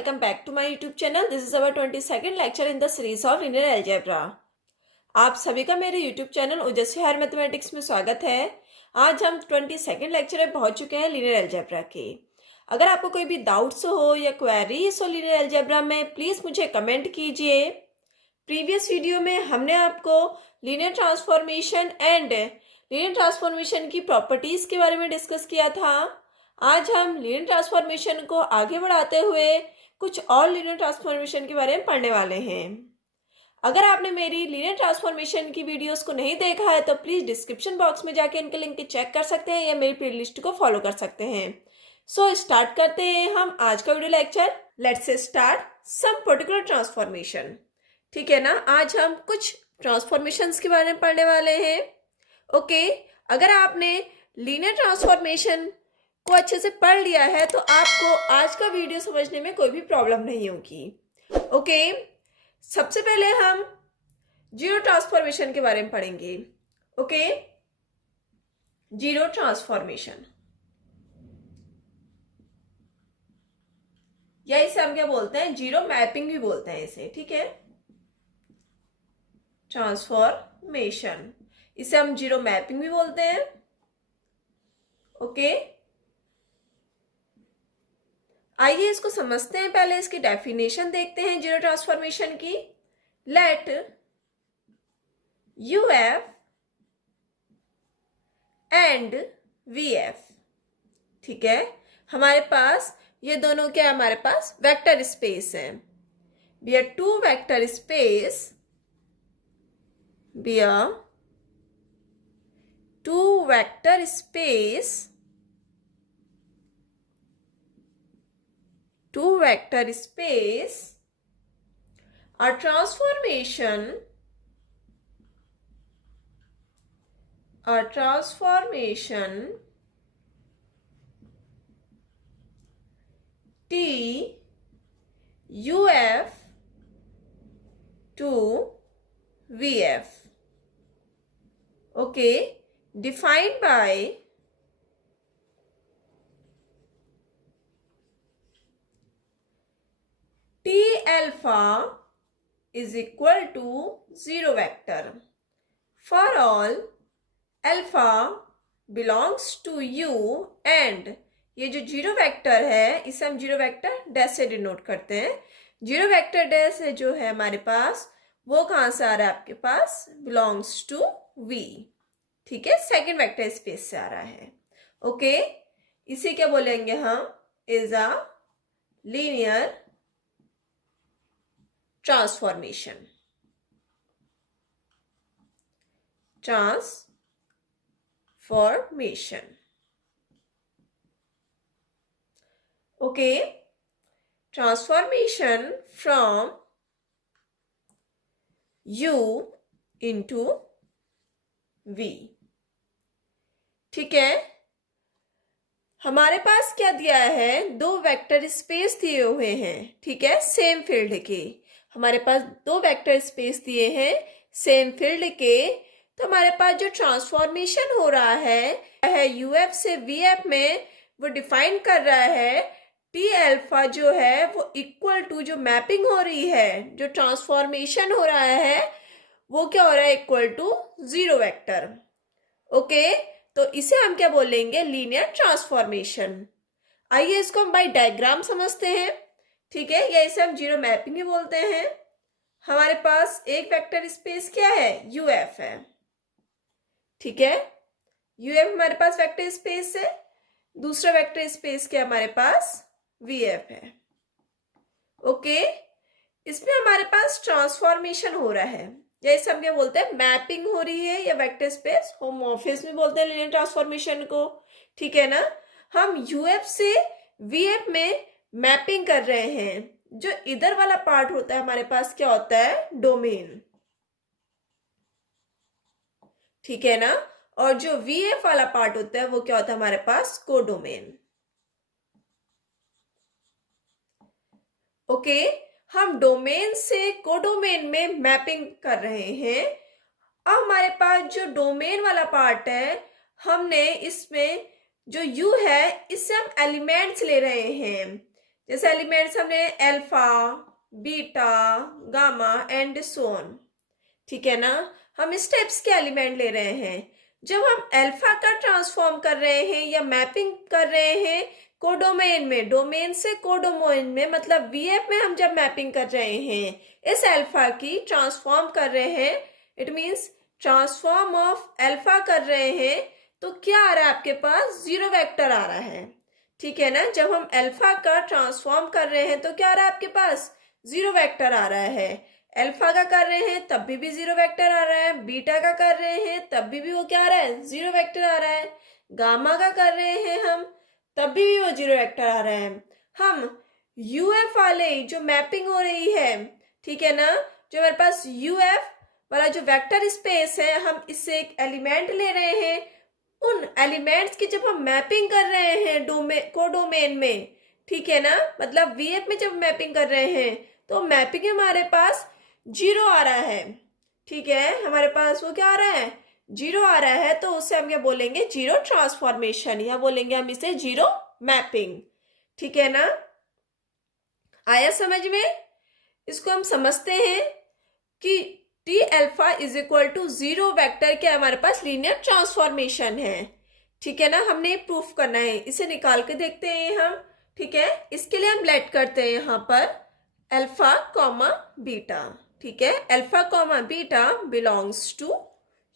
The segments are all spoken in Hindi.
welcome back to my YouTube channel. This is our 22nd lecture in the series of linear algebra. आप सभी का मेरे YouTube चैनल ओजस्वी हायर मैथमेटिक्स में स्वागत है। आज हम 22nd लेक्चर में पहुंच चुके हैं लिनियर अलजेब्रा के। अगर आपको कोई भी डाउट्स हो या क्वेरीज हो लिनियर अलजेब्रा में, प्लीज़ मुझे कमेंट कीजिए। प्रीवियस वीडियो में हमने आपको linear transformation and linear transformation की प्रॉपर्टीज़ के बारे में डिस्कस किया था। आज हम लिनियर ट्रांसफॉर्मेशन को आगे बढ़ाते हुए कुछ और लिनियर ट्रांसफॉर्मेशन के बारे में पढ़ने वाले हैं। अगर आपने मेरी लिनियर ट्रांसफॉर्मेशन की वीडियोस को नहीं देखा है तो प्लीज़ डिस्क्रिप्शन बॉक्स में जाके इनके लिंक चेक कर सकते हैं या मेरी प्लेलिस्ट को फॉलो कर सकते हैं। सो स्टार्ट करते हैं हम आज का video lecture. Let's start some particular transformation. ठीक है ना, आज हम कुछ ट्रांसफॉर्मेशंस के बारे में पढ़ने वाले हैं। ओके, अगर आपने लीनियर ट्रांसफॉर्मेशन को अच्छे से पढ़ लिया है तो आपको आज का वीडियो समझने में कोई भी प्रॉब्लम नहीं होगी। ओके, सबसे पहले हम जीरो ट्रांसफॉर्मेशन के बारे में पढ़ेंगे। ओके, जीरो ट्रांसफॉर्मेशन या इसे हम क्या बोलते हैं, जीरो मैपिंग भी बोलते हैं इसे। ठीक है, ट्रांसफॉर्मेशन, इसे हम जीरो मैपिंग भी बोलते हैं। ओके, आइए इसको समझते हैं। पहले इसकी डेफिनेशन देखते हैं जीरो ट्रांसफॉर्मेशन की। Let U F and V F, ठीक है, हमारे पास ये दोनों क्या, हमारे पास वेक्टर स्पेस है। Be are two vector space, be are two vector space, two vector space, a transformation T UF to VF. Okay, defined by T alpha is equal to zero vector for all alpha belongs to U and ये जो जीरो वेक्टर है इसे हम जीरो वेक्टर डैश से डिनोट करते हैं। जीरो वेक्टर डैश जो है हमारे पास वो कहाँ से आ रहा है, आपके पास बिलोंग्स टू V। ठीक है, सेकेंड वेक्टर स्पेस से आ रहा है। ओके, इसे क्या बोलेंगे हम, is a linear transformation. Okay, transformation from U into V। ठीक है, हमारे पास क्या दिया है, दो वेक्टर स्पेस दिए हुए हैं। ठीक है, सेम फील्ड के हमारे पास दो वेक्टर स्पेस दिए हैं सेम फील्ड के। तो हमारे पास जो ट्रांसफॉर्मेशन हो रहा है यूएफ से वीएफ में, वो डिफाइन कर रहा है टी अल्फा जो है वो इक्वल टू, जो मैपिंग हो रही है, जो ट्रांसफॉर्मेशन हो रहा है वो क्या हो रहा है, equal to zero vector. Okay, तो इसे हम क्या बोलेंगे, लीनियर ट्रांसफॉर्मेशन। आइए इसको हम बाय डायग्राम समझते हैं। ठीक है, या इसे हम जीरो मैपिंग भी बोलते हैं। हमारे पास एक वेक्टर स्पेस क्या है, यूएफ है। ठीक है, यूएफ हमारे पास वेक्टर स्पेस है। दूसरा वेक्टर स्पेस क्या हमारे पास, वीएफ है। ओके, इसमें हमारे पास ट्रांसफॉर्मेशन हो रहा है, या इसे हम क्या बोलते हैं, मैपिंग हो रही है, या वेक्टर स्पेस होमोमॉर्फिज्म बोलते हैं लिनियर ट्रांसफॉर्मेशन को। ठीक है ना, हम यूएफ से वीएफ में मैपिंग कर रहे हैं। जो इधर वाला पार्ट होता है हमारे पास क्या होता है, डोमेन। ठीक है ना, और जो वीएफ वाला पार्ट होता है वो क्या होता है हमारे पास, कोडोमेन। ओके, हम डोमेन से कोडोमेन में मैपिंग कर रहे हैं। अब हमारे पास जो डोमेन वाला पार्ट है, हमने इसमें जो U है इससे हम एलिमेंट्स ले रहे हैं। जैसे एलिमेंट्स हमने alpha, beta, gamma and so on, ठीक है ना। हम इस टाइप्स के एलिमेंट ले रहे हैं। जब हम अल्फा का ट्रांसफॉर्म कर रहे हैं या मैपिंग कर रहे हैं कोडोमेन में, डोमेन से कोडोमेन में, मतलब वीएफ में हम जब मैपिंग कर रहे हैं, इस अल्फा की ट्रांसफॉर्म कर रहे हैं, it means transform of alpha कर रहे हैं, तो क्या आ रहा है आपके पास? जीरो वेक्टर आ रहा है, ठीक है ना। जब हम अल्फा का ट्रांसफॉर्म कर रहे हैं तो क्या आ रहा है आपके पास? जीरो वेक्टर आ रहा है। अल्फा का कर रहे हैं तब भी जीरो वेक्टर आ रहा है, बीटा का कर रहे हैं तब भी वो क्या आ रहा है? जीरो वेक्टर आ रहा है। गामा का कर रहे हैं हम तब भी वो जीरो वेक्टर आ रहा है। हम यूएफ वाले जो मैपिंग हो रही है, ठीक है ना, जो हमारे पास यूएफ वाला जो वेक्टर स्पेस है, हम इससे एक एलिमेंट ले रहे हैं। उन एलिमेंट्स की जब हम मैपिंग कर रहे हैं कोडोमेन में, ठीक है ना, मतलब वीएफ में जब मैपिंग कर रहे हैं तो मैपिंग हमारे पास जीरो आ रहा है, ठीक है। हमारे पास वो क्या आ रहा है? जीरो आ रहा है, तो उससे हम क्या बोलेंगे? जीरो ट्रांसफॉर्मेशन, या बोलेंगे हम इसे जीरो मैपिंग, ठीक है ना। आया समझ में? इसको हम समझते हैं कि T alpha is equal to zero vector के हमारे पास लीनियर ट्रांसफॉर्मेशन है, ठीक है ना। हमने प्रूफ करना है, इसे निकाल के देखते हैं हम, ठीक है। इसके लिए हम लेट करते हैं यहाँ पर अल्फा कॉमा बीटा, ठीक है। Alpha comma beta belongs to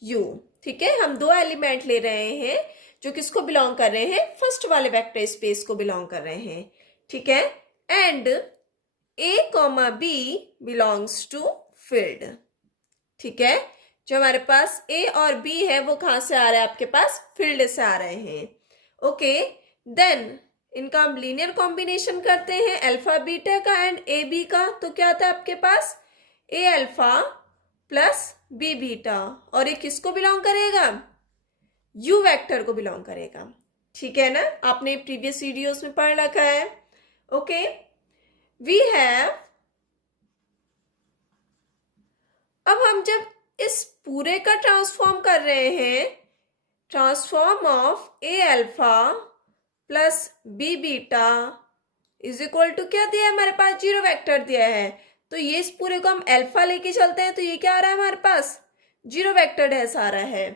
U, ठीक है। हम दो एलिमेंट ले रहे हैं जो किसको बिलोंग कर रहे हैं? फर्स्ट वाले वेक्टर स्पेस को बिलोंग कर रहे हैं, ठीक है। And a comma b belongs to field, ठीक है। जो हमारे पास ए और बी है वो कहाँ से आ रहा है? आपके पास फील्ड से आ रहे हैं, ओके। देन इनका हम लीनियर कॉम्बिनेशन करते हैं, अल्फा बीटा का एंड ए बी का, तो क्या आता है आपके पास? ए अल्फा प्लस बी बीटा, और ये किसको बिलोंग करेगा? यू वेक्टर को बिलोंग करेगा, ठीक है ना। आपने प्रीवियस वीडियोस में पढ़ रखा है, ओके। वी हैव, अब हम जब इस पूरे का ट्रांसफॉर्म कर रहे हैं, transform of A alpha plus B beta is equal to क्या दिया है हमारे पास? जीरो वेक्टर दिया है। तो ये इस पूरे को हम अल्फा लेके चलते हैं तो ये क्या आ रहा है हमारे पास? जीरो वेक्टर डैश आ रहा है,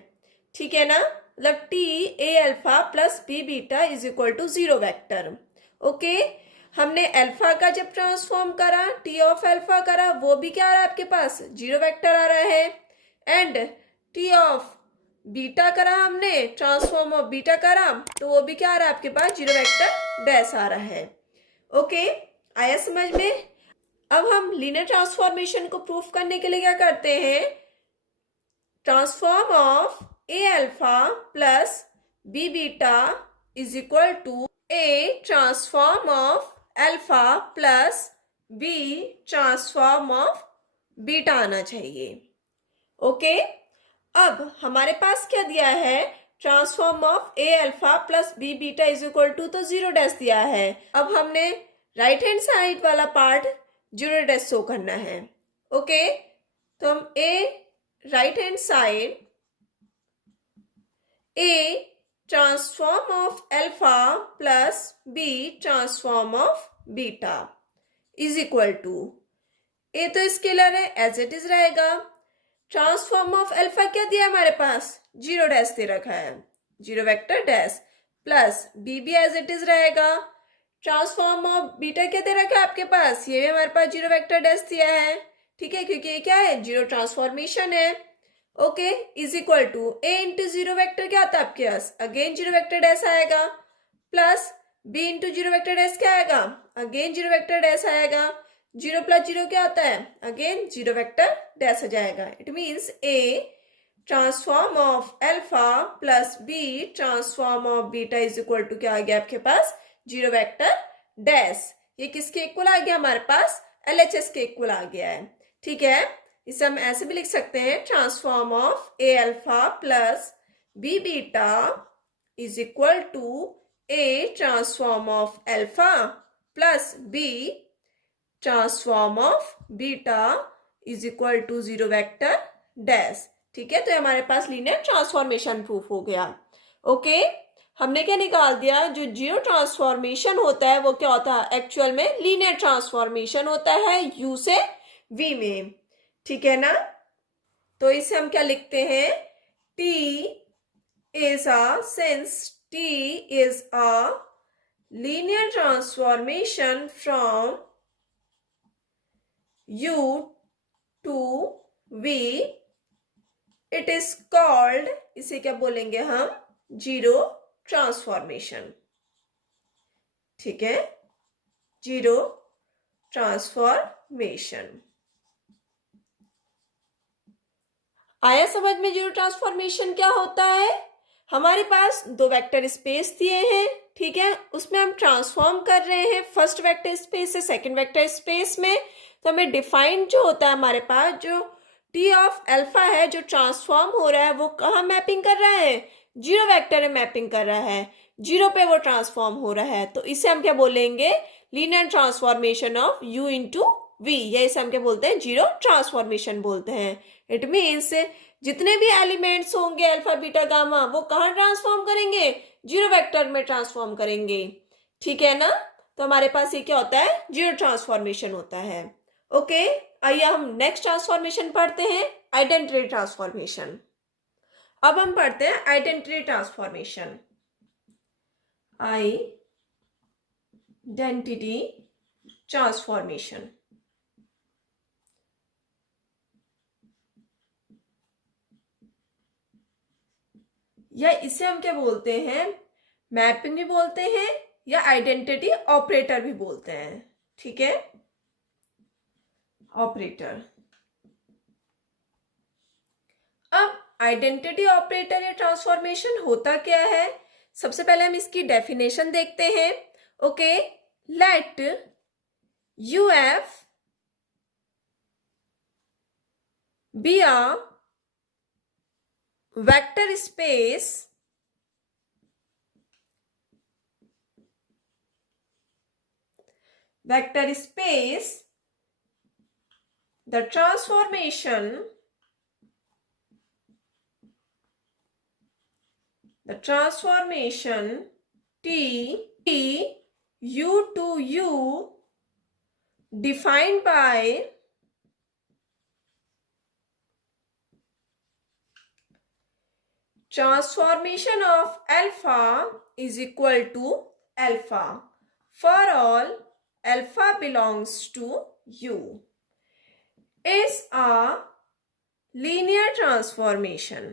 ठीक है ना। मतलब T A alpha plus B beta is equal to zero vector, okay. हमने अल्फा का जब ट्रांसफॉर्म करा, टी ऑफ अल्फा करा, वो भी क्या आ रहा है आपके पास? जीरो वेक्टर आ रहा है। एंड टी ऑफ बीटा करा हमने, ट्रांसफॉर्म ऑफ बीटा करा, तो वो भी क्या आ रहा है आपके पास? जीरो वेक्टर डैश आ रहा है, ओके। आया समझ में? अब हम लीनियर ट्रांसफॉर्मेशन को प्रूफ करने के लिए क्या करते हैं? Transform of A alpha plus B beta is equal to A transform of alpha plus B transform of beta आना चाहिए, ओके। अब हमारे पास क्या दिया है? Transform of A alpha plus B beta is equal to, तो जीरो डैश दिया है। अब हमने राइट हैंड साइड वाला पार्ट जीरो डैश शो करना है, ओके। तो हम A right hand side A transform of alpha plus B transform of beta is equal to, A तो स्केलर है, एज इट इज रहेगा। ट्रांसफॉर्म ऑफ अल्फा क्या दिया हमारे पास? जीरो डैश दे रखा है, zero vector dash, plus B भी एज इट इज रहेगा। ट्रांसफॉर्म ऑफ बीटा क्या दे रखा है आपके पास? ये भी हमारे पास जीरो वेक्टर डैश दिया है, ठीक है, क्योंकि ये क्या है? जीरो ट्रांसफॉर्मेशन है, okay. Is equal to a into zero vector क्या आता है आपके पास? अगेन जीरो वेक्टर डैश आएगा, plus b into zero vector dash क्या आएगा? अगेन जीरो वेक्टर डैश आएगा। जीरो प्लस जीरो क्या आता है? अगेन जीरो वेक्टर डैश आ जाएगा। It means a transform of alpha plus B transform of beta is equal to क्या आ गया आपके पास? Zero vector dash. ये किसके इक्वल आ गया हमारे पास? एलएचएस के इक्वल आ गया है, ठीक है। इसे हम ऐसे भी लिख सकते हैं, transform of A alpha plus B beta is equal to A transform of alpha plus B transform of beta is equal to zero vector dash, ठीक है। तो हमारे पास लीनियर ट्रांसफॉर्मेशन प्रूफ हो गया, ओके। हमने क्या निकाल दिया, जो जीरो ट्रांसफॉर्मेशन होता है वो क्या होता है, एक्चुअल में लीनियर ट्रांसफॉर्मेशन होता है यू से वी में, ठीक है ना। तो इसे हम क्या लिखते हैं, T is a, since T is a linear transformation from u to v, it is called, इसे क्या बोलेंगे हम, जीरो ट्रांसफॉर्मेशन, ठीक है, जीरो ट्रांसफॉर्मेशन। आया समझ में जीरो ट्रांसफॉर्मेशन क्या होता है। हमारे पास दो वेक्टर स्पेस दिए हैं, ठीक है, उसमें हम ट्रांसफॉर्म कर रहे हैं फर्स्ट वेक्टर स्पेस से सेकंड वेक्टर स्पेस में। तो हमें डिफाइन जो होता है हमारे पास, जो टी ऑफ अल्फा है जो ट्रांसफॉर्म हो रहा है वो कहाँ मैपिंग कर रहा है, जीरो वेक्टर में मैपिंग कर रहा है, जीरो पे वो ट्रांसफॉर्म हो रहा है। तो इसे हम क्या बोलेंगे, linear transformation of u into V, या इसे हम क्या बोलते हैं, जीरो ट्रांसफॉर्मेशन बोलते हैं। इट मीन्स जितने भी एलिमेंट्स होंगे अल्फा बीटा गामा वो कहाँ ट्रांसफॉर्म करेंगे, जीरो वेक्टर में ट्रांसफॉर्म करेंगे, ठीक है ना। तो हमारे पास ये क्या होता है, जीरो ट्रांसफॉर्मेशन होता है। ओके, आइए हम नेक्स्ट ट्रांसफॉर्मेशन पढ़ते हैं, आइडेंटिटी ट्रांसफॉर्मेशन। अब हम पढ़ते हैं आइडेंटिटी ट्रांसफॉर्मेशन। आइडेंटिटी ट्रांसफॉर्मेशन, या इसे हम क्या बोलते हैं, मैपिंग भी बोलते हैं या आइडेंटिटी ऑपरेटर भी बोलते हैं, ठीक है, ऑपरेटर। अब आइडेंटिटी ऑपरेटर या ट्रांसफॉर्मेशन होता क्या है, सबसे पहले हम इसकी डेफिनेशन देखते हैं। Okay, late U F be a vector space the transformation T u to u defined by transformation of alpha is equal to alpha for all alpha belongs to u is a linear transformation.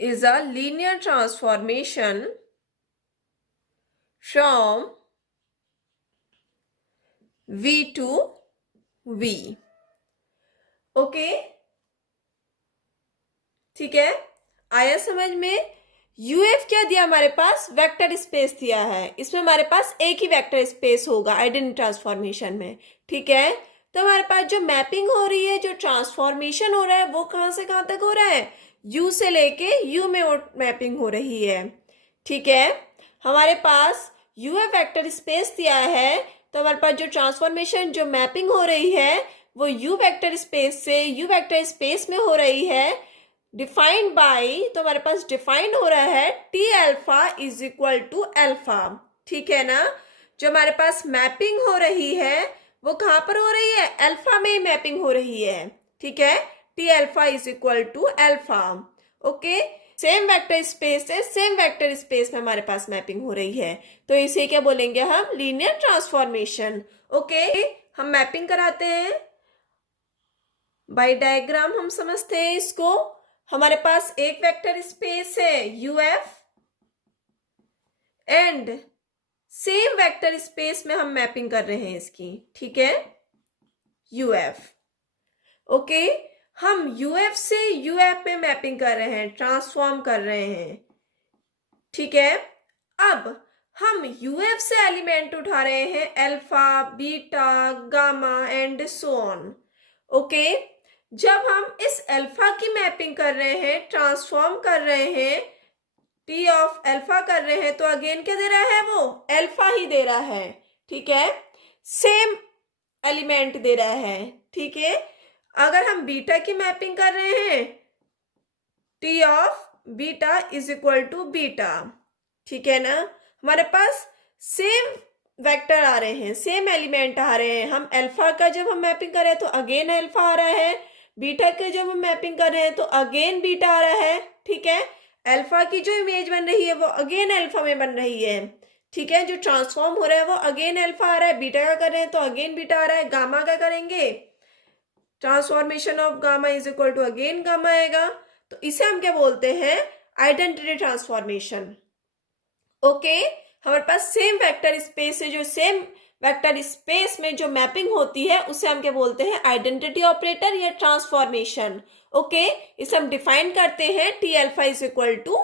Is a linear transformation from v to v. Okay, ठीक है, आया समझ में। यूएफ क्या दिया हमारे पास, वेक्टर स्पेस दिया है, इसमें हमारे पास एक ही वेक्टर स्पेस होगा आइडेंटिटी ट्रांसफॉर्मेशन में, ठीक है। तो हमारे पास जो मैपिंग हो रही है, जो ट्रांसफॉर्मेशन हो रहा है वो कहाँ से कहाँ तक हो रहा है, यू से लेके यू में वो मैपिंग हो रही है, ठीक है। हमारे पास यूएफ वेक्टर स्पेस दिया है, तो हमारे पास जो ट्रांसफॉर्मेशन जो मैपिंग हो रही है वो यू वेक्टर स्पेस से यू वेक्टर स्पेस में हो रही है, डिफाइंड बाय, तो हमारे पास डिफाइंड हो रहा है T alpha is equal to alpha, ठीक है ना। जो हमारे पास मैपिंग हो रही है वो कहाँ पर हो रही है, अल्फा में मैपिंग हो रही है, ठीक है, T alpha is equal to alpha. Okay, same vector space से सेम वेक्टर स्पेस में हमारे पास मैपिंग हो रही है, तो इसे क्या बोलेंगे हम, लीनियर ट्रांसफॉर्मेशन। ओके, हम मैपिंग कराते हैं बाय डायग्राम, हम समझते हैं इसको। हमारे पास एक वेक्टर स्पेस है UF and same vector space में हम मैपिंग कर रहे हैं इसकी, ठीक है, यूएफ। ओके, हम यूएफ से यूएफ में मैपिंग कर रहे हैं, ट्रांसफॉर्म कर रहे हैं, ठीक है। अब हम यूएफ से एलिमेंट उठा रहे हैं alpha beta gamma and so on. Okay, जब हम इस अल्फा की मैपिंग कर रहे हैं, ट्रांसफॉर्म कर रहे हैं, टी ऑफ अल्फा कर रहे हैं, तो अगेन क्या दे रहा है, वो अल्फा ही दे रहा है, ठीक है, सेम एलिमेंट दे रहा है, ठीक है। अगर हम बीटा की मैपिंग कर रहे हैं, T of beta is equal to beta, ठीक है ना। हमारे पास सेम वेक्टर आ रहे हैं, सेम एलिमेंट आ रहे हैं। हम अल्फा का जब हम मैपिंग कर रहे हैं तो अगेन अल्फा आ रहा है, बीटा के जब हम मैपिंग कर रहे हैं तो अगेन बीटा आ रहा है, ठीक है। अल्फा की जो इमेज बन रही है वो अगेन अल्फा में बन रही है, ठीक है। जो ट्रांसफॉर्म हो रहा है वो अगेन अल्फा आ रहा है, बीटा का कर रहे हैं तो अगेन बीटा आ रहा है। गामा का करेंगे, transformation of gamma is equal to again gamma आएगा। तो इसे हम क्या बोलते हैं, आइडेंटिटी ट्रांसफॉर्मेशन। ओके, हमारे पास सेम वेक्टर स्पेस है, जो सेम वेक्टर स्पेस में जो मैपिंग होती है उसे हम क्या बोलते हैं, आइडेंटिटी ऑपरेटर या ट्रांसफॉर्मेशन। ओके, इसे हम डिफाइन करते हैं T alpha is equal to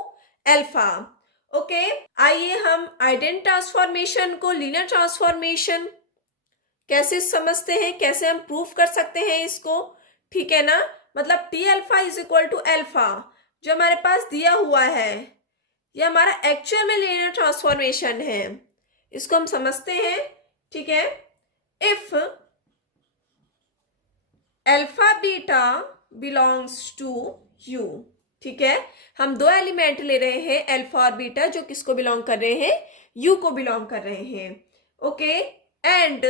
alpha. Okay, आइए हम आइडेंटिटी ट्रांसफॉर्मेशन को लीनियर ट्रांसफॉर्मेशन कैसे समझते हैं, कैसे हम प्रूफ कर सकते हैं इसको, ठीक है ना। मतलब T alpha is equal to alpha जो हमारे पास दिया हुआ है, ये हमारा एक्चुअल में लीनियर ट्रांसफॉर्मेशन है, इसको हम समझते हैं, ठीक है। If alpha beta belongs to U, ठीक है। हम दो एलिमेंट ले रहे हैं अल्फा और बीटा, जो किसको बिलोंग कर रहे हैं, यू को बिलोंग कर रहे हैं। Okay, and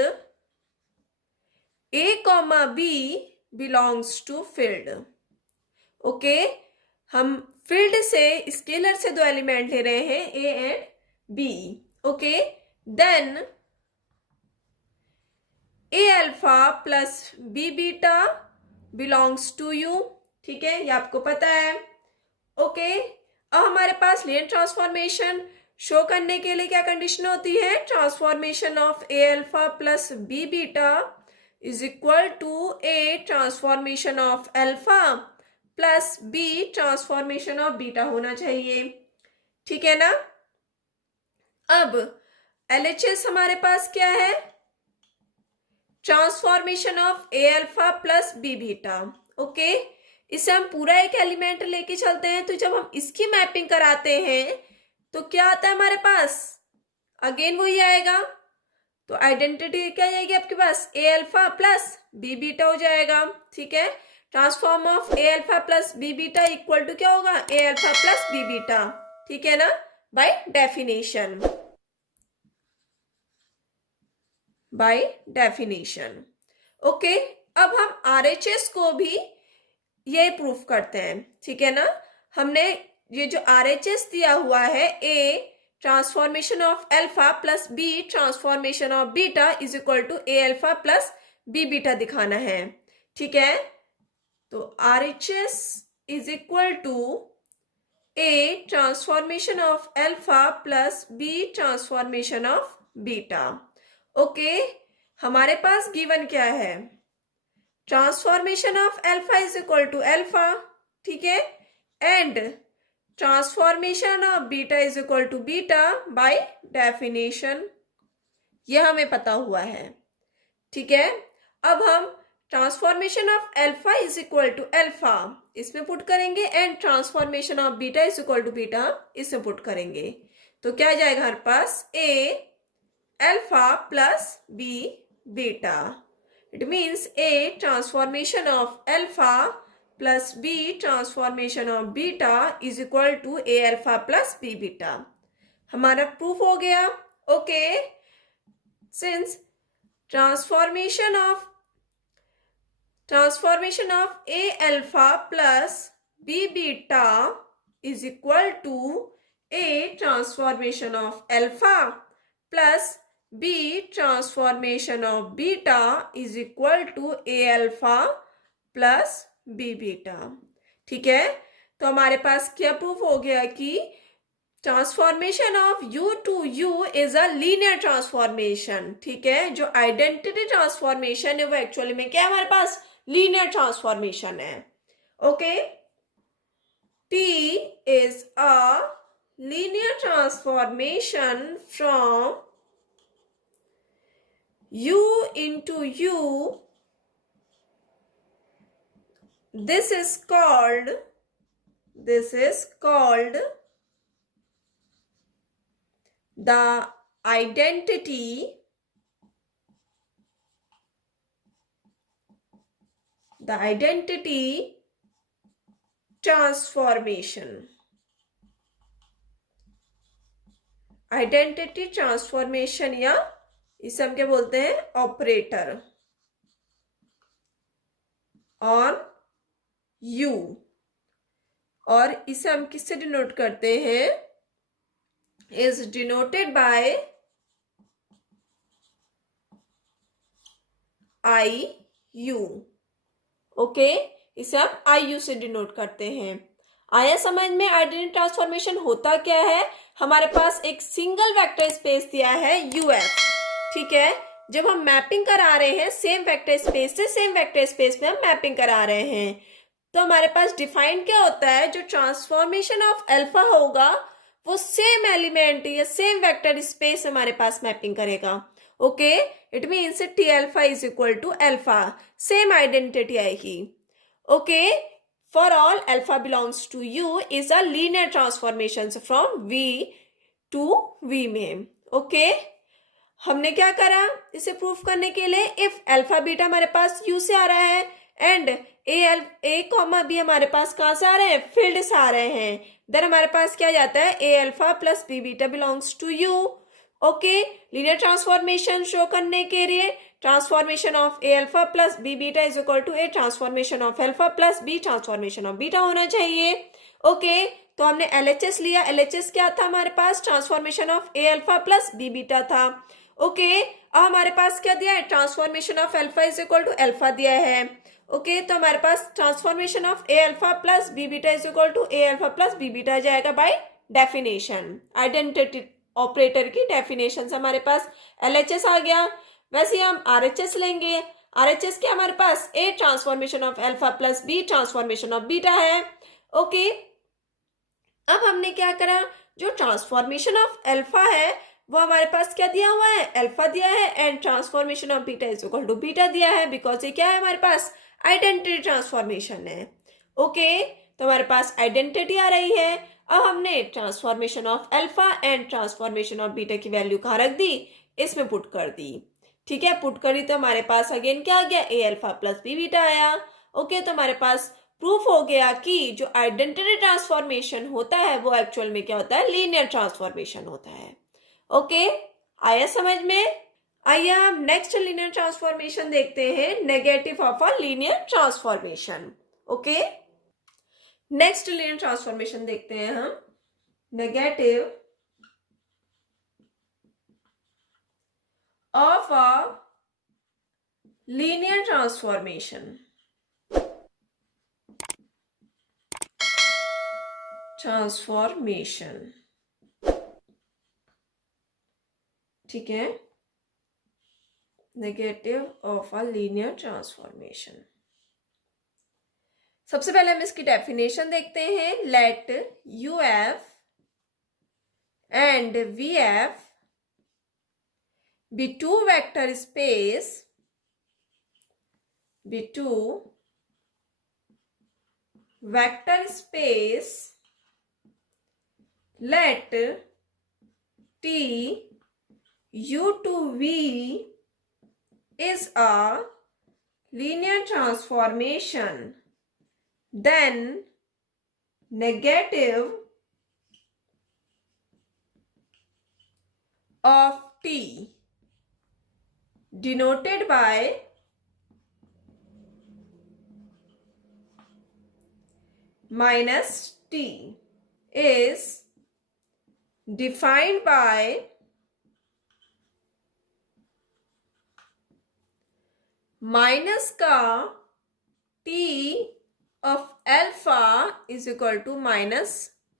a comma b belongs to field. Okay, हम फील्ड से स्केलर से दो एलिमेंट ले रहे हैं a and b. Okay, then a alpha plus B beta belongs to U, ठीक है, ये आपको पता है। ओके, अब हमारे पास लीनियर ट्रांसफॉर्मेशन शो करने के लिए क्या कंडीशन होती है, transformation of A alpha plus B beta is equal to A transformation of alpha plus B transformation of beta होना चाहिए, ठीक है ना। अब LHS हमारे पास क्या है, transformation of A alpha plus B beta. Okay, इसे हम पूरा एक एलिमेंट लेके चलते हैं, तो जब हम इसकी मैपिंग कराते हैं तो क्या आता है हमारे पास, अगेन वही आएगा। तो आइडेंटिटी क्या जाएगी आपके पास, ए अल्फा प्लस बी बीटा हो जाएगा, ठीक है। Transform of A alpha plus B beta equal to क्या होगा, a alpha plus B beta, ठीक है ना, by definition, by definition. Okay, अब हम RHS को भी ये प्रूफ करते हैं, ठीक है ना। हमने ये जो RHS दिया हुआ है, A transformation of alpha plus B transformation of beta is equal to A alpha plus B beta दिखाना है, ठीक है। तो RHS is equal to A transformation of alpha plus B transformation of beta. Okay, हमारे पास गिवन क्या है, transformation of alpha is equal to alpha, ठीक है, and transformation of beta is equal to beta by definition, ये हमें पता हुआ है, ठीक है। अब हम transformation of alpha is equal to alpha इसमें पुट करेंगे and transformation of beta is equal to beta इसमें पुट करेंगे, तो क्या आ जाएगा हमारे पास, ए alpha plus B beta. It means A transformation of alpha plus B transformation of beta is equal to A alpha plus B beta. हमारा प्रूफ हो गया। Okay, since transformation of A alpha plus B beta is equal to A transformation of alpha plus B transformation of beta is equal to A alpha plus B beta, ठीक है। तो हमारे पास क्या प्रूफ हो गया कि transformation of U to U is a linear transformation, ठीक है। जो आइडेंटिटी ट्रांसफॉर्मेशन है वो एक्चुअली में क्या है, हमारे पास लीनियर ट्रांसफॉर्मेशन है। Okay, T is a linear transformation from U into U, this is called the identity the identity transformation. Identity transformation या इसे हम क्या बोलते हैं, ऑपरेटर ऑन यू, और इसे हम किससे डिनोट करते हैं, is denoted by I you. Okay, इसे हम आई यू से डिनोट करते हैं. आया समझ में आइडेंटिटी ट्रांसफॉर्मेशन होता क्या है. हमारे पास एक सिंगल वेक्टर स्पेस दिया है यूएफ. ठीक है, जब हम मैपिंग करा रहे हैं सेम वेक्टर स्पेस से सेम वेक्टर स्पेस में हम मैपिंग करा रहे हैं, तो हमारे पास डिफाइंड क्या होता है, जो ट्रांसफॉर्मेशन ऑफ अल्फा होगा वो सेम एलिमेंट या सेम वेक्टर स्पेस हमारे पास मैपिंग करेगा. Okay, it means T alpha is equal to alpha, same identity आएगी. Okay, for all alpha belongs to U is a linear transformations from V to V में. ओके, हमने क्या करा इसे प्रूफ करने के लिए, इफ अल्फा बीटा हमारे पास U से आ रहा है एंड ए कॉमा बी हमारे पास कहाँ से आ रहे हैं, फील्ड से आ रहे हैं, देन हमारे पास क्या जाता है, A alpha plus B beta belongs to U. Okay, linear transformation show करने के लिए transformation of A alpha plus B beta is equal to A transformation of alpha plus B transformation of beta होना चाहिए. ओके, तो हमने एलएचएस लिया. एलएचएस क्या था हमारे पास, transformation of A alpha plus B beta था. ओके, अब हमारे पास क्या दिया है, transformation of alpha is equal to alpha दिया है. ओके, तो हमारे पास transformation of A alpha plus B beta is equal to A alpha plus B beta जाएगा बाय डेफिनेशन. आइडेंटिटी ऑपरेटर की डेफिनेशन से हमारे पास एलएचएस आ गया. वैसे हम आरएचएस लेंगे. आरएचएस क्या हमारे पास, A transformation of alpha plus B transformation of beta है. ओके, अब हमने क्या करा, जो ट्रांसफॉर्मेशन ऑफ अल्फा है वो हमारे पास क्या दिया हुआ है, अल्फा दिया है, and transformation of beta is equal to beta दिया है, बिकॉज ये क्या है हमारे पास, आइडेंटिटी ट्रांसफॉर्मेशन है. ओके, तो हमारे पास आइडेंटिटी आ रही है. अब हमने transformation of alpha and transformation of beta की वैल्यू कहाँ रख दी, इसमें पुट कर दी. ठीक है, पुट करी तो हमारे पास अगेन क्या आ गया, ए अल्फा प्लस बी बीटा आया. ओके, तो हमारे पास प्रूफ हो गया कि जो आइडेंटिटी ट्रांसफॉर्मेशन होता है वो एक्चुअल में क्या होता है, लीनियर ट्रांसफॉर्मेशन होता है. ओके, आया समझ में. आइए हम नेक्स्ट लीनियर ट्रांसफॉर्मेशन देखते हैं, negative of a linear transformation. Okay, next linear transformation देखते हैं हम, negative of a linear transformation. ठीक है, negative of a linear transformation. सबसे पहले हम इसकी डेफिनेशन देखते हैं. Late U F and V F be two vector space, be two vector space, let T U to V is a linear transformation, then negative of T denoted by minus T is defined by minus का T of alpha is equal to minus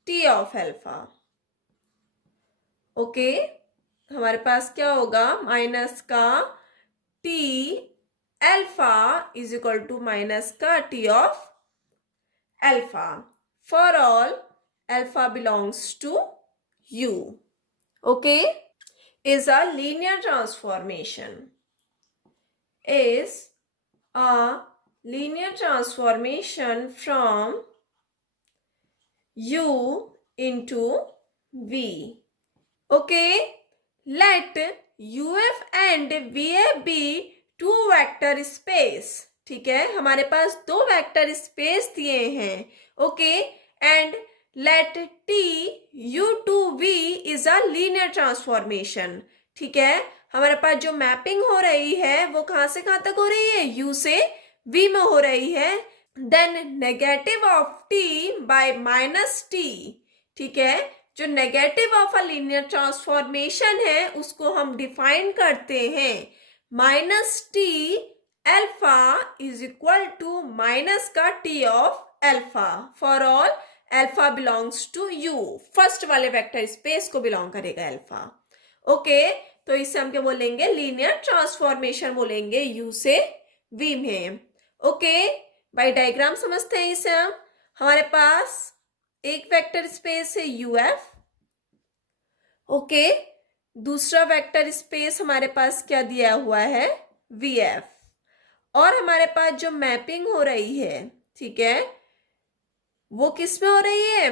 T of alpha. Okay, हमारे पास क्या होगा, माइनस का T alpha is equal to minus का T of alpha for all alpha belongs to U. Okay, is a linear transformation, is a linear transformation from U into V. Okay, let UF and VF be two vector space. ठीक है, हमारे पास दो वेक्टर स्पेस दिए हैं, okay, and let T U to V is a linear transformation. ठीक है, हमारे पास जो मैपिंग हो रही है वो कहां से कहां तक हो रही है, u से v में हो रही है। Then negative of t by minus t। ठीक है, जो negative of a linear transformation है उसको हम डिफाइन करते हैं minus T alpha is equal to minus का T of alpha for all alpha belongs to U. First वाले वेक्टर स्पेस को बिलोंग करेगा एल्फा, ओके। तो इससे हम क्या बोलेंगे, लीनियर ट्रांसफॉर्मेशन बोलेंगे यू से वी में, ओके। बाय डायग्राम समझते हैं इसे हम। हमारे पास एक वेक्टर स्पेस है यू एफ, ओके, दूसरा वेक्टर स्पेस हमारे पास क्या दिया हुआ है, वी एफ, और हमारे पास जो मैपिंग हो रही है, ठीक है, वो किस में हो रही है,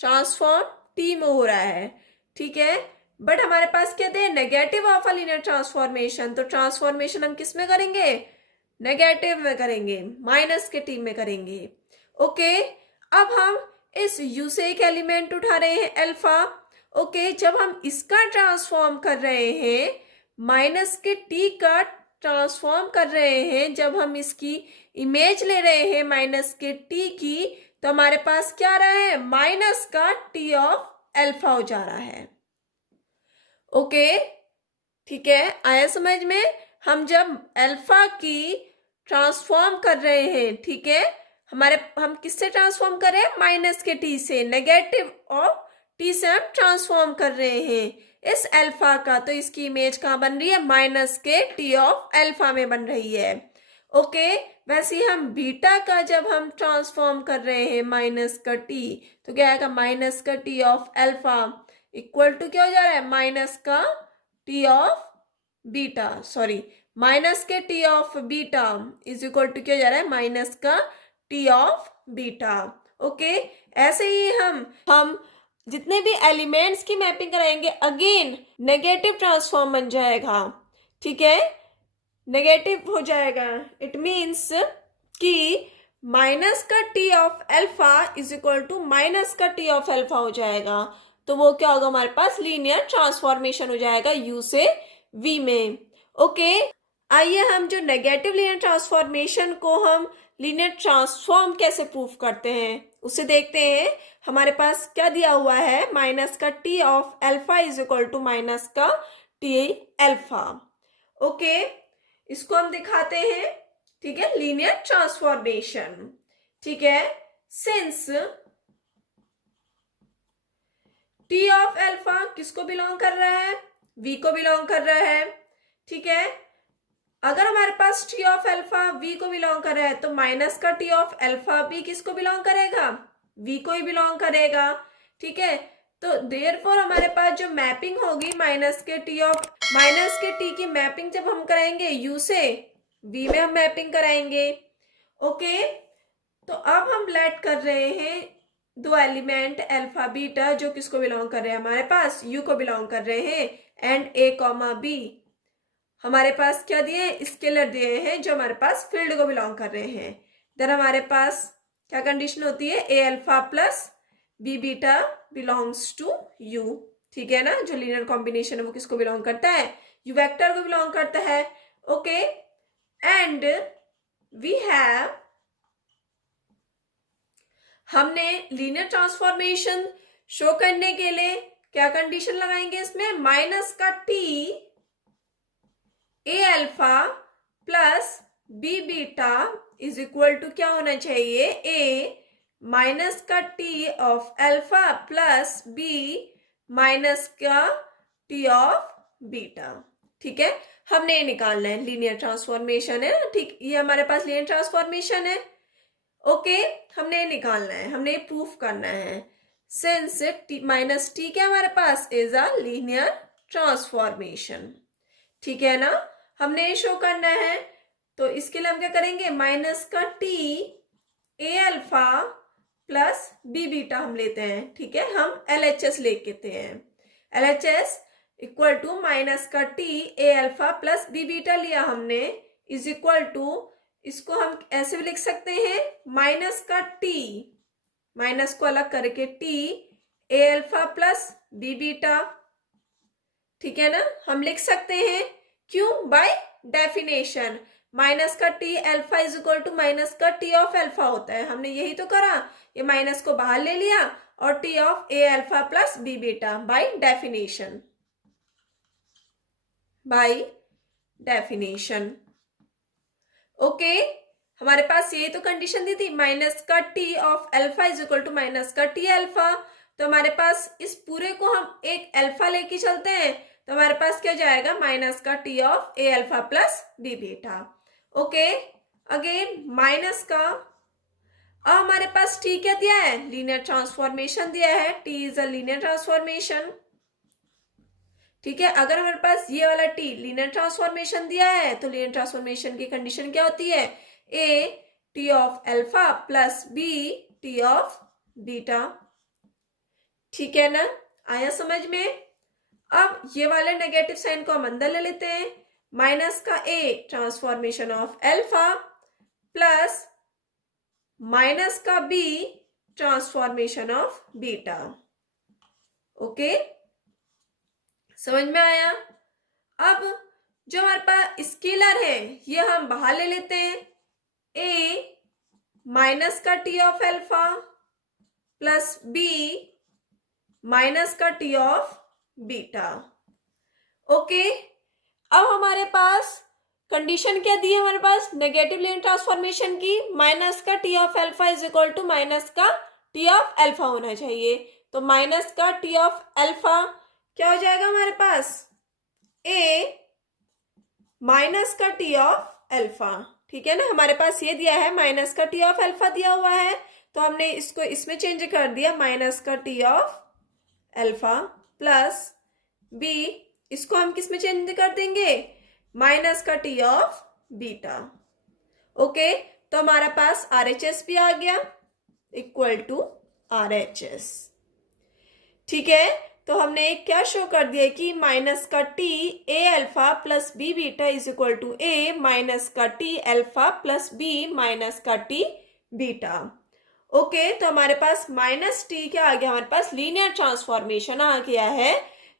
ट्रांसफॉर्म टी में हो रहा है, ठीक है। बट हमारे पास क्या दे, negative of a linear transformation, तो ट्रांसफॉर्मेशन हम किस में करेंगे, नेगेटिव में करेंगे, माइनस के टी में करेंगे, ओके। अब हम इस u से एक एलिमेंट उठा रहे हैं अल्फा, ओके। जब हम इसका ट्रांसफॉर्म कर रहे हैं, माइनस के t का ट्रांसफॉर्म कर रहे हैं, जब हम इसकी इमेज ले रहे हैं माइनस के t की, तो हमारे पास क्या आ रहा है, माइनस का t ऑफ अल्फा हो जा रहा है, ओके। ठीक है, आया समझ में। हम जब अल्फा की ट्रांसफॉर्म कर रहे हैं, ठीक है, हम किससे ट्रांसफॉर्म कर रहे हैं, माइनस के टी से, नेगेटिव और टी से हम ट्रांसफॉर्म कर रहे हैं इस अल्फा का, तो इसकी इमेज कहाँ बन रही है, माइनस के टी ऑफ अल्फा में बन रही है, ओके। वैसे ही हम बीटा का जब हम ट्रांसफॉर्म कर रहे हैं माइनस का टी, तो क्या आएगा, माइनस का T of alpha equal to क्या हो जा रहा है, माइनस का T of beta, sorry, minus के T of beta is equal to क्या हो जा रहा है, माइनस का टी ऑफ बीटा, ओके। ऐसे ही हम जितने भी एलिमेंट्स की मैपिंग कराएंगे, अगेन नेगेटिव ट्रांसफॉर्म बन जाएगा, ठीक है, नेगेटिव हो जाएगा। इट मीन्स कि माइनस का T of alpha is equal to minus का टी ऑफ अल्फा हो जाएगा, तो वो क्या होगा, हमारे पास लीनियर ट्रांसफॉर्मेशन हो जाएगा u से v में, ओके। आइए हम जो नेगेटिव लीनियर ट्रांसफॉर्मेशन को हम लीनियर ट्रांसफॉर्म कैसे प्रूफ करते हैं उसे देखते हैं। हमारे पास क्या दिया हुआ है, माइनस का T of alpha is equal to minus का टी अल्फा, ओके। इसको हम दिखाते हैं, ठीक है, लीनियर ट्रांसफॉर्मेशन, ठीक है। सिंस टी ऑफ अल्फा किसको बिलोंग कर रहा है, v को बिलोंग कर रहा है, ठीक है। अगर हमारे पास टी ऑफ अल्फा v को बिलोंग कर रहा है, तो माइनस का टी ऑफ अल्फा भी किसको बिलोंग करेगा, v को ही बिलोंग करेगा, ठीक है। तो देयरफॉर हमारे पास जो मैपिंग होगी माइनस के टी की मैपिंग जब हम कराएंगे u से v में हम मैपिंग कराएंगे, ओके। तो अब हम लेट कर रहे हैं दो एलिमेंट अल्फा बीटा जो किसको बिलोंग कर रहे हैं, हमारे पास u को बिलोंग कर रहे हैं, एंड a कॉमा b हमारे पास क्या दिए, स्केलर दिए हैं जो हमारे पास फील्ड को बिलोंग कर रहे हैं। देन हमारे पास क्या कंडीशन होती है, a alpha plus b beta belongs to u, ठीक है ना। जो लीनियर कॉम्बिनेशन है वो किसको बिलोंग करता है, u वेक्टर को बिलोंग करता है, ओके। एंड वी हैव, हमने लीनियर ट्रांसफॉर्मेशन शो करने के लिए क्या कंडीशन लगाएंगे इसमें, माइनस का T A alpha plus B beta is equal to क्या होना चाहिए, ए माइनस का T of alpha plus B minus का टी ऑफ बीटा, ठीक है। हमने ये निकालना है, लीनियर ट्रांसफॉर्मेशन है ना, ठीक, ये हमारे पास लीनियर ट्रांसफॉर्मेशन है, ओके। हमने ये निकालना है, हमने ये प्रूफ करना है, सिंस माइनस टी क्या हमारे पास इज अ लीनियर ट्रांसफॉर्मेशन, ठीक है ना। हमने ये शो करना है, तो इसके लिए हम क्या करेंगे, माइनस का टी ए अल्फा प्लस बी बीटा हम लेते हैं, ठीक है, हम LHS लेते हैं, LHS इक्वल टू माइनस का टी ए अल्फा प्लस बी बीटा लिया हमने, इज इक्वल टू इसको हम ऐसे भी लिख सकते हैं, माइनस का टी, माइनस को अलग करके टी ए अल्फा प्लस बी बीटा, ठीक है ना, हम लिख सकते हैं। क्यों? बाय डेफिनेशन, माइनस का T alpha is equal to minus का टी ऑफ अल्फा होता है। हमने यही तो करा, ये माइनस को बाहर ले लिया और T of A alpha plus B beta by definition, by definition. Okay, हमारे पास ये तो कंडीशन दी थी, माइनस का T of alpha is equal to minus का टी अल्फा। तो हमारे पास इस पूरे को हम एक अल्फा लेके चलते हैं, तो हमारे पास क्या जाएगा, माइनस का T of A alpha plus B beta. Okay, again minus का, अब हमारे पास टी क्या दिया है, लीनियर ट्रांसफॉर्मेशन दिया है, T is a linear transformation. ठीक है, अगर हमारे पास ये वाला टी लीनियर ट्रांसफॉर्मेशन दिया है तो लीनियर ट्रांसफॉर्मेशन की कंडीशन क्या होती है, a T of alpha plus b T of beta. ठीक है ना, आया समझ में? अब ये वाले नेगेटिव साइन को हम अंदर ले लेते हैं, माइनस का A transformation of alpha plus minus का B transformation of beta. Okay, समझ में आया? अब जो हमारे पास स्केलर है ये हम बाहर ले लेते हैं, ए माइनस का T of alpha plus B minus का टी ऑफ बीटा। ओके, अब हमारे पास कंडीशन क्या दी है, हमारे पास नेगेटिव लीनियर ट्रांसफॉर्मेशन की, माइनस का T of alpha is equal to minus का टी ऑफ अल्फा होना चाहिए। तो माइनस का टी ऑफ अल्फा क्या हो जाएगा हमारे पास, ए माइनस का टी ऑफ अल्फा। ठीक है ना, हमारे पास ये दिया है माइनस का टी ऑफ अल्फा दिया हुआ है, तो हमने इसको इसमें चेंज कर दिया, माइनस का T of alpha plus b, इसको हम किस में चेंज कर देंगे, माइनस का टी ऑफ बीटा। ओके, तो हमारा पास RHS भी आ गया इक्वल टू RHS। ठीक है, तो हमने क्या शो कर दिया कि माइनस का T A alpha plus B beta is equal to A minus का T alpha plus B minus का टी बीटा। ओके, तो हमारे पास माइनस टी क्या आ गया, हमारे पास लीनियर ट्रांसफॉर्मेशन आ गया है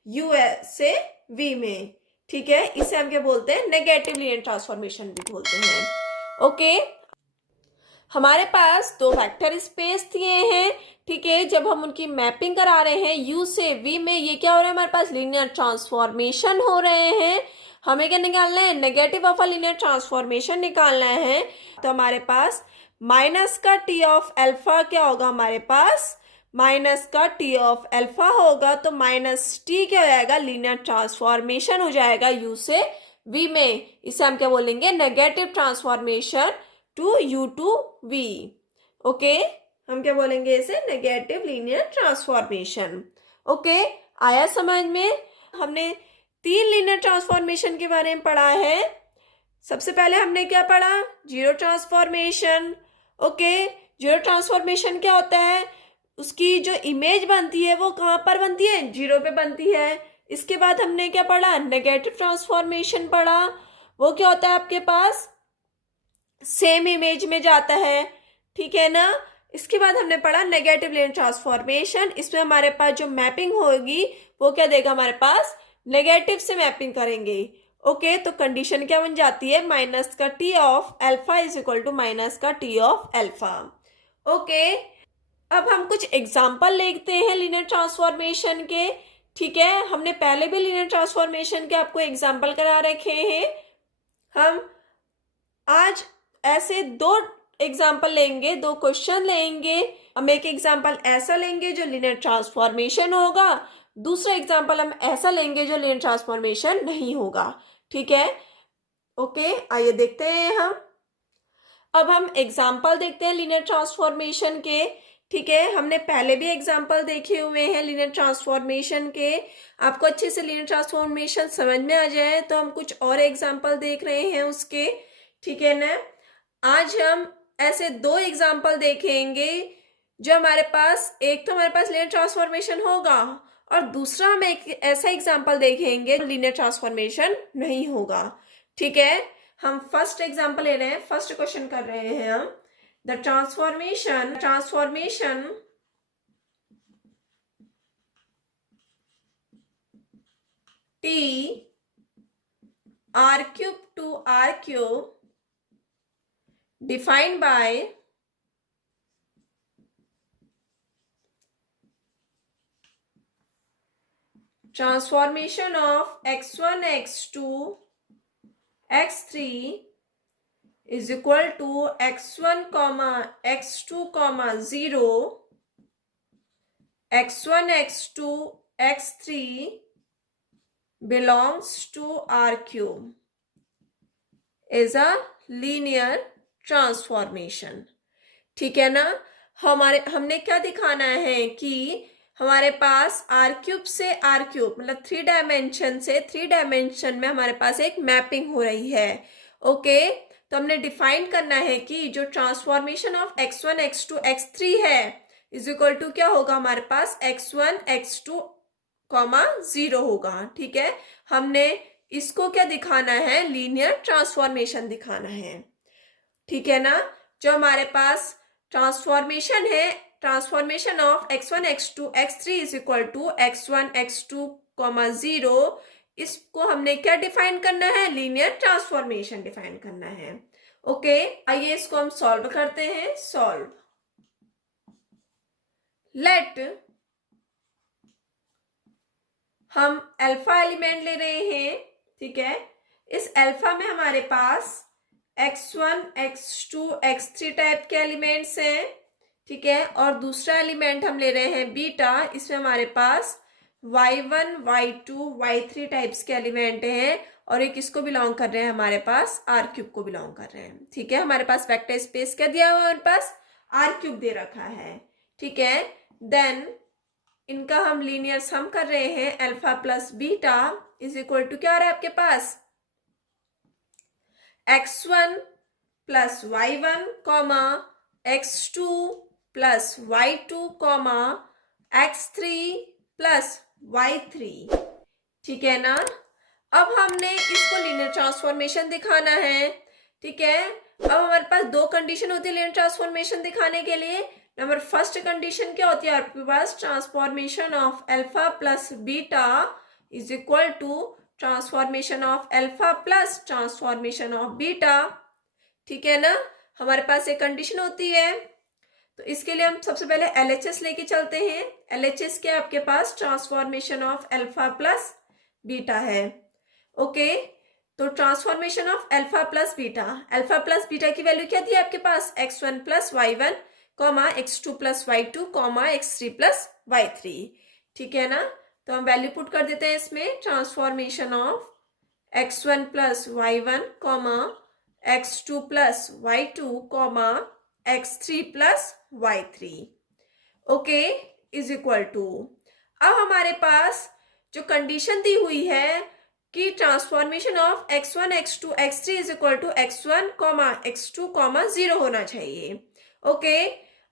U से V में। ठीक है, इसे हम क्या बोलते हैं, नेगेटिव लीनियर ट्रांसफॉर्मेशन भी बोलते हैं। ओके, हमारे पास दो वेक्टर स्पेस दिए हैं। ठीक है, जब हम उनकी मैपिंग करा रहे हैं U से V में, ये क्या हो रहा है, हमारे पास लीनियर ट्रांसफॉर्मेशन हो रहे हैं। हमें क्या निकालना है, negative of a linear transformation निकालना है। तो हमारे पास माइनस का टी ऑफ अल्फा क्या होगा, हमारे पास माइनस का टी ऑफ अल्फा होगा, तो माइनस टी क्या हो जाएगा, लीनियर ट्रांसफॉर्मेशन हो जाएगा U से V में। इसे हम क्या बोलेंगे, negative transformation to U to V। Okay, हम क्या बोलेंगे इसे, नेगेटिव लीनियर ट्रांसफॉर्मेशन। ओके, आया समझ में? हमने 3 लीनियर ट्रांसफॉर्मेशन के बारे में पढ़ा है। सबसे पहले हमने क्या पढ़ा, zero transformation. Okay, zero transformation क्या होता है, उसकी जो इमेज बनती है वो कहाँ पर बनती है, जीरो पे बनती है। इसके बाद हमने क्या पढ़ा, नेगेटिव ट्रांसफॉर्मेशन पढ़ा, वो क्या होता है, आपके पास सेम इमेज में जाता है। ठीक है ना, इसके बाद हमने पढ़ा नेगेटिव लीनियर ट्रांसफॉर्मेशन, इसमें हमारे पास जो मैपिंग होगी वो क्या देगा, हमारे पास नेगेटिव से मैपिंग करेंगे। ओके, तो कंडीशन क्या बन जाती है, माइनस का T of alpha is equal to minus का टी ऑफ अल्फा। ओके, अब हम कुछ एग्जाम्पल लेते हैं लीनियर ट्रांसफॉर्मेशन के। ठीक है, हमने पहले भी लीनियर ट्रांसफॉर्मेशन के आपको एग्जाम्पल करा रखे हैं। हम आज ऐसे 2 एग्जाम्पल लेंगे, 2 क्वेश्चन लेंगे। हम एक एग्जाम्पल ऐसा लेंगे जो लीनियर ट्रांसफॉर्मेशन होगा, दूसरा एग्जाम्पल हम ऐसा लेंगे जो लीनियर ट्रांसफॉर्मेशन नहीं होगा। ठीक है, ओके, आइए देखते हैं हम। अब हम एग्जाम्पल देखते हैं लीनियर ट्रांसफॉर्मेशन के। ठीक है, हमने पहले भी एग्जाम्पल देखे हुए हैं लीनियर ट्रांसफॉर्मेशन के। आपको अच्छे से लीनियर ट्रांसफॉर्मेशन समझ में आ जाए तो हम कुछ और एग्जाम्पल देख रहे हैं उसके। ठीक है ना, आज हम ऐसे 2 एग्जाम्पल देखेंगे जो हमारे पास, एक तो हमारे पास लीनियर ट्रांसफॉर्मेशन होगा और दूसरा हम एक ऐसा एग्जाम्पल देखेंगे लीनियर ट्रांसफॉर्मेशन नहीं होगा। ठीक है, हम फर्स्ट एग्जांपल ले रहे हैं, फर्स्ट क्वेश्चन कर रहे हैं हम। The transformation T R cube to R cube defined by transformation of x1 x2 x3 is equal to x1 comma x2 comma 0 x1 x2 x3 belongs to R cube is a linear transformation। ठीक है ना। हमने क्या दिखाना है कि हमारे पास आर क्यूब से आर क्यूब मतलब 3 डायमेंशन से 3 डायमेंशन में हमारे पास एक मैपिंग हो रही है। ओके, तो हमने डिफाइन करना है कि जो transformation of x1 x2 x3 है इज इक्वल टू क्या होगा, हमारे पास x1 x2 कॉमा 0 होगा। ठीक है, हमने इसको क्या दिखाना है, लीनियर ट्रांसफॉर्मेशन दिखाना है। ठीक है ना। जो हमारे पास ट्रांसफॉर्मेशन है, transformation of x1 x2 x3 is equal to x1 x2 comma 0, इसको हमने क्या डिफाइन करना है, लीनियर ट्रांसफॉर्मेशन डिफाइन करना है। ओके, आइए इसको हम सॉल्व करते हैं। सॉल्व, लेट हम अल्फा एलिमेंट ले रहे हैं। ठीक है, इस अल्फा में हमारे पास x1 x2 x3 टाइप के एलिमेंट्स हैं। ठीक है, और दूसरा एलिमेंट हम ले रहे हैं बीटा, इसमें हमारे पास y1 y2 y3 टाइप्स के एलिमेंट हैं, और एक इसको बिलोंग कर रहे हैं, हमारे पास आर क्यूब को बिलोंग कर रहे हैं। ठीक है, हमारे पास वेक्टर स्पेस क्या दिया हुआ है, हमारे पास आर क्यूब दे रखा है। ठीक है, देन इनका हम लीनियर सम कर रहे हैं, alpha plus beta is equal to क्या आ रहा है आपके पास, x1 plus y1 comma x2 plus y2 comma x3 plus y3। ठीक है ना। अब हमने इसको लीनियर ट्रांसफॉर्मेशन दिखाना है। ठीक है, अब हमारे पास दो कंडीशन होती है लीनियर ट्रांसफॉर्मेशन दिखाने के लिए। नंबर फर्स्ट कंडीशन क्या होती है आपके पास, transformation of alpha plus beta is equal to transformation of alpha plus transformation of beta. ठीक है ना, हमारे पास एक कंडीशन होती है। तो इसके लिए हम सबसे पहले LHS लेके चलते हैं। LHS क्या आपके पास, transformation of alpha plus beta है। ओके, तो transformation of alpha plus beta की वैल्यू क्या थी आपके पास, x1 plus y1 comma x2 plus y2 comma x3 plus y3। ठीक है ना, तो हम वैल्यू पुट कर देते हैं इसमें, transformation of x1 plus y1 comma x2 plus y2 comma x3 plus y3। Okay, is equal to, अब हमारे पास जो कंडीशन दी हुई है कि transformation of x1 x2 x3 is equal to x1 comma x2 comma 0 होना चाहिए। ओके,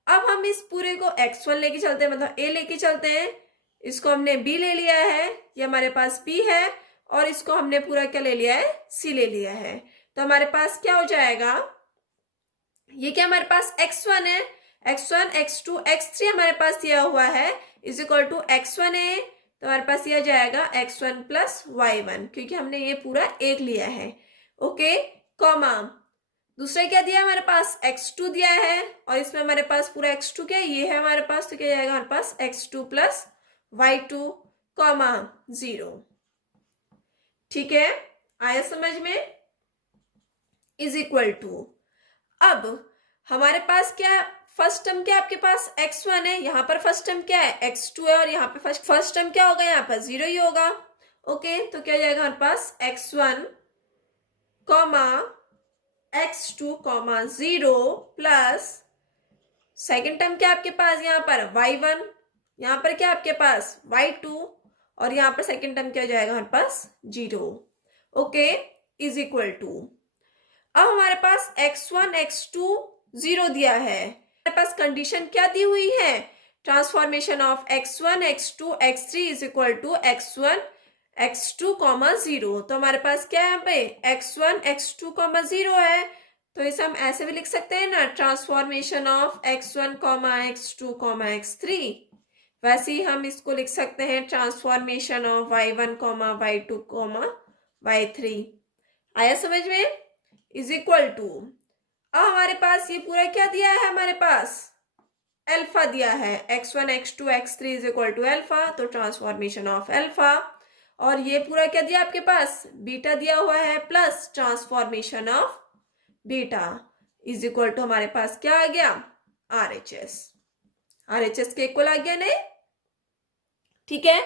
अब हम इस पूरे को x1 लेके चलते हैं, मतलब a लेके चलते हैं, इसको हमने b ले लिया है, ये हमारे पास b है, और इसको हमने पूरा क्या ले लिया है, c ले लिया है। तो हमारे पास क्या हो जाएगा, ये क्या हमारे पास x1 है, x1 x2 x3 हमारे पास दिया हुआ है इज इक्वल टू x1 है, तो हमारे पास यह जाएगा x1 प्लस y1, क्योंकि हमने ये पूरा एक लिया है। ओके, कॉमा दूसरा क्या दिया हमारे पास, x2 दिया है, और इसमें हमारे पास पूरा x2 क्या ये है हमारे पास, तो क्या जाएगा हमारे पास x2 प्लस y2 कॉमा 0। ठीक है, आया समझ में, इज इक्वल टू, अब हमारे पास क्या, फर्स्ट टर्म क्या आपके पास x1 है, यहाँ पर फर्स्ट टर्म क्या है x2 है, और यहाँ पे फर्स्ट टर्म क्या होगा, यहाँ पर 0 ही होगा। ओके, तो क्या जाएगा हमारे पास x1 comma x2 comma 0 plus second term क्या आपके पास, यहाँ पर y1, यहाँ पर क्या आपके पास y2, और यहाँ पर सेकेंड टर्म क्या हो जाएगा हमारे पास 0। ओके, इज इक्वल टू, अब हमारे पास x1 x2 0 दिया है, हमारे पास कंडीशन क्या दी हुई है, transformation of x1 x2 x3 is equal to x1 x2 comma 0। तो हमारे पास क्या है यहाँ पे x1 x2 कॉमा 0 है, तो इसे हम ऐसे भी लिख सकते हैं ना, transformation of x1 comma x2 comma x3। वैसे ही हम इसको लिख सकते हैं transformation of y1 comma y2 comma y3। आया समझ में? इज इक्वल टू, अब हमारे पास ये पूरा क्या दिया है, हमारे पास अल्फा दिया है, x1 x2 x3 is equal to alpha, तो ट्रांसफॉर्मेशन ऑफ अल्फा। और ये पूरा क्या दिया आपके पास, बीटा दिया हुआ है, plus transformation of beta is equal to हमारे पास क्या आ गया, RHS। RHS के इक्वल आ गया नहीं? ठीक है,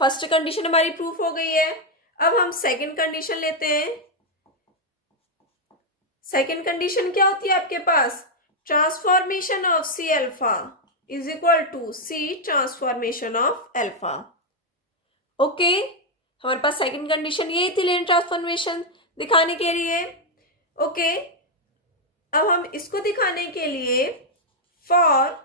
फर्स्ट कंडीशन हमारी प्रूफ हो गई है। अब हम सेकंड कंडीशन लेते हैं। सेकंड कंडीशन क्या होती है आपके पास, transformation of C alpha is equal to C transformation of alpha. Okay, हमारे पास सेकंड कंडीशन यही थी लीनियर ट्रांसफॉर्मेशन दिखाने के लिए। ओके, अब हम इसको दिखाने के लिए फॉर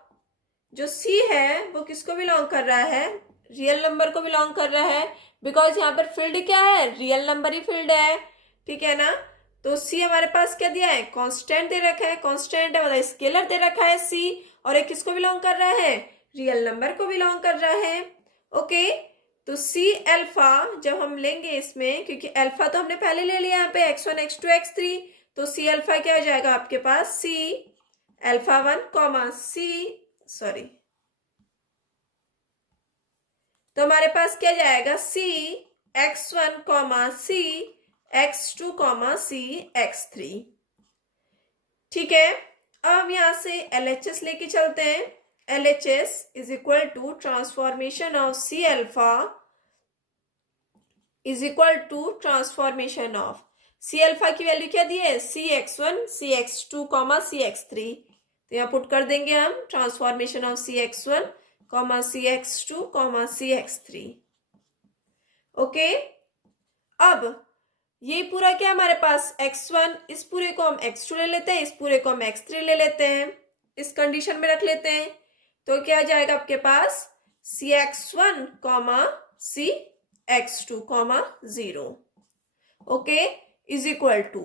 जो सी है वो किसको बिलोंग कर रहा है, रियल नंबर को बिलोंग कर रहा है, बिकॉज यहाँ पर फील्ड क्या है, रियल नंबर ही फील्ड है। ठीक है ना, तो सी हमारे पास क्या दिया है, कांस्टेंट दे रखा है, कांस्टेंट है मतलब स्केलर दे रखा है सी, और एक किसको बिलोंग कर रहा है, रियल नंबर को बिलोंग कर रहा है। ओके, तो सी अल्फा जब हम लेंगे इसमें, क्योंकि अल्फा तो हमने पहले ले लिया यहाँ पे x1 x2 x3, तो सी अल्फा क्या हो जाएगा आपके पास, सी अल्फा 1 कॉमा सी सॉरी, तो हमारे पास क्या जाएगा, सी x1 कॉमा सी x2 कॉमा सी x3। ठीक है, अब यहां से LHS लेके चलते हैं। LHS is equal to transformation of C alpha is equal to transformation of C alpha की वैल्यू क्या दी है, सी x1 सी x2 कॉमा सी x3। तो यहाँ पुट कर देंगे हम transformation of c x1 comma C x2 comma c x3। Okay, अब ये पूरा क्या हमारे पास x1, इस पूरे को हम x2 ले लेते हैं, इस पूरे को हम x3 ले लेते हैं, इस कंडीशन में रख लेते हैं, तो क्या जाएगा आपके पास C x1 comma C x2 comma 0। Okay, is equal to,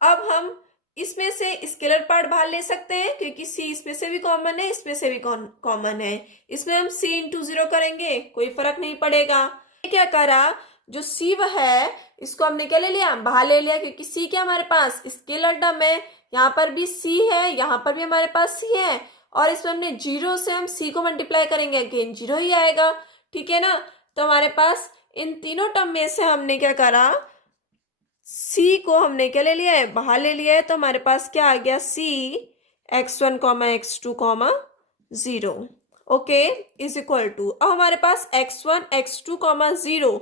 अब हम इसमें से स्केलर पार्ट बाहर ले सकते हैं, क्योंकि सी इसमें से भी कॉमन है, इसमें से भी कॉमन है, इसमें हम सी इंटू 0 करेंगे, कोई फर्क नहीं पड़ेगा। क्या करा, जो सी है इसको हमने क्या ले लिया, बाहर ले लिया, क्योंकि सी क्या हमारे पास स्केलर टर्म है, यहाँ पर भी सी है, यहाँ पर भी हमारे पास सी है, और इसमें हमने 0 से हम सी को मल्टीप्लाई करेंगे, अगेन 0 ही आएगा। ठीक है ना, तो हमारे पास इन तीनों टर्म में से हमने क्या करा, सी को हमने क्या ले लिया है, बाहर ले लिया है, तो हमारे पास क्या आ गया, C x1 comma x2 comma 0। Okay, is equal to, अब हमारे पास x1 x2 कॉमा 0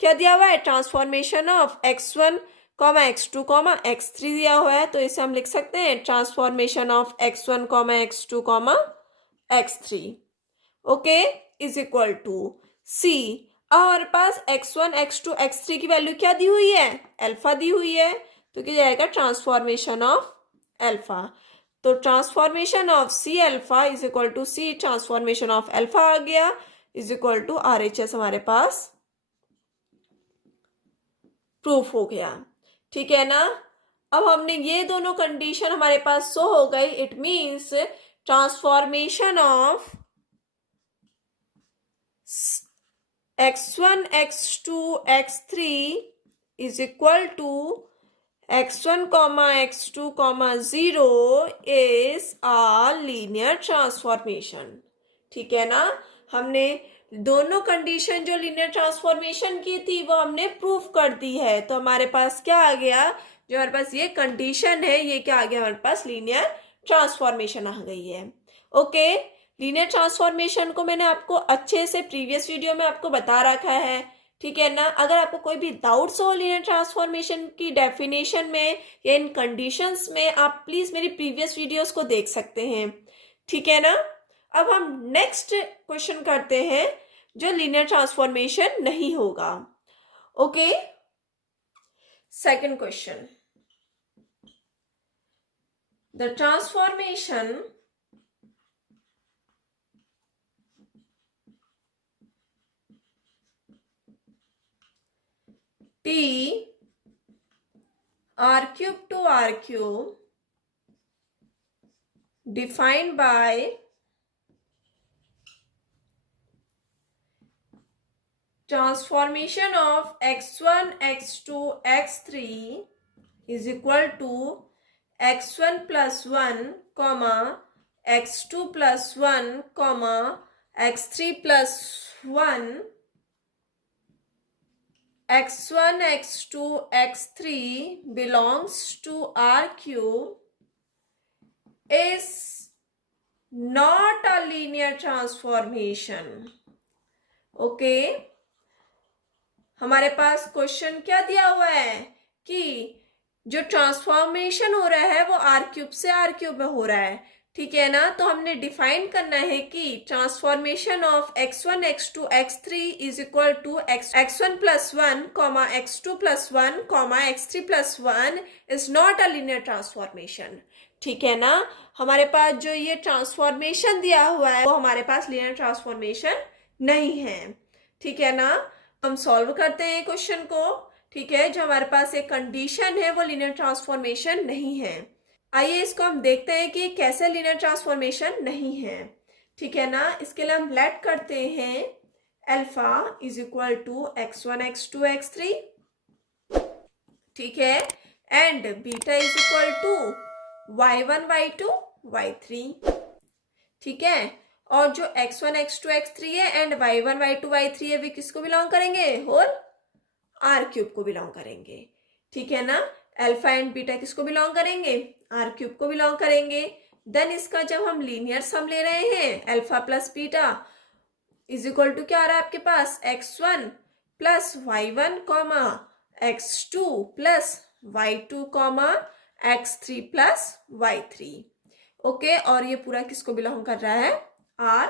क्या दिया हुआ है, transformation of x1 comma x2 comma x3 दिया हुआ है, तो इसे हम लिख सकते हैं transformation of x1 comma x2 comma x3। Okay, is equal to C, हमारे पास x1 x2 x3 की वैल्यू क्या दी हुई है, अल्फा दी हुई है, तो क्या जाएगा ट्रांसफॉर्मेशन ऑफ अल्फा, तो transformation of C alpha is equal to C transformation of alpha आ गया, इज इक्वल टू RHS हमारे पास प्रूफ हो गया। ठीक है ना, अब हमने ये दोनों कंडीशन हमारे पास शो हो गई, it means transformation of x1 x2 x3 is equal to x1 comma x2 comma 0 is a linear transformation। ठीक है ना, हमने दोनों कंडीशन जो लीनियर ट्रांसफॉर्मेशन की थी वो हमने प्रूफ कर दी है, तो हमारे पास क्या आ गया, जो हमारे पास ये कंडीशन है ये क्या आ गया, हमारे पास लीनियर ट्रांसफॉर्मेशन आ गई है। ओके, लीनियर ट्रांसफॉर्मेशन को मैंने आपको अच्छे से प्रीवियस वीडियो में आपको बता रखा है। ठीक है ना, अगर आपको कोई भी डाउट्स हो लीनियर ट्रांसफॉर्मेशन की डेफिनेशन में या इन कंडीशंस में, आप प्लीज मेरी प्रीवियस वीडियोस को देख सकते हैं। ठीक है ना, अब हम नेक्स्ट क्वेश्चन करते हैं जो लीनियर ट्रांसफॉर्मेशन नहीं होगा। Okay, second question, the transformation t r cube to r cube defined by transformation of x1, x2, x3 is equal to x1 plus 1, comma x2 plus 1, comma x3 plus 1, x1, x2, x3 belongs to R cube is not a linear transformation. Okay हमारे पास क्वेश्चन क्या दिया हुआ है कि जो ट्रांसफॉर्मेशन हो रहा है वो आर क्यूब से आर क्यूब में हो रहा है, ठीक है ना। तो हमने डिफाइन करना है कि transformation of x1, x2, x3 is equal to x1 plus 1, comma x2 plus 1, comma x3 plus 1 is not a linear transformation, ठीक है ना। हमारे पास जो ये ट्रांसफॉर्मेशन दिया हुआ है वो हमारे पास लीनियर ट्रांसफॉर्मेशन नहीं है, ठीक है ना। हम सॉल्व करते हैं क्वेश्चन को, ठीक है। जो हमारे पास एक कंडीशन है वो लीनियर ट्रांसफॉर्मेशन नहीं है। आइए इसको हम देखते हैं कि कैसे लीनियर ट्रांसफॉर्मेशन नहीं है, ठीक है ना। इसके लिए हम लेट करते हैं alpha is equal to x1, x2, x3, ठीक है, and beta is equal to y1, y2, y3, ठीक है। और जो x1, x2, x3 है एंड y1, y2, y3 है वे किसको बिलोंग करेंगे, होल आर क्यूब को बिलोंग करेंगे, ठीक है ना। अल्फा एंड बीटा किसको बिलोंग करेंगे, आर क्यूब को बिलोंग करेंगे। देन इसका जब हम लीनियर सम ले रहे हैं alpha plus beta is equal to क्या आ रहा है आपके पास, x1 plus y1, comma x2 plus y2, comma x3 plus y3, okay. और ये पूरा किसको बिलोंग कर रहा है, आर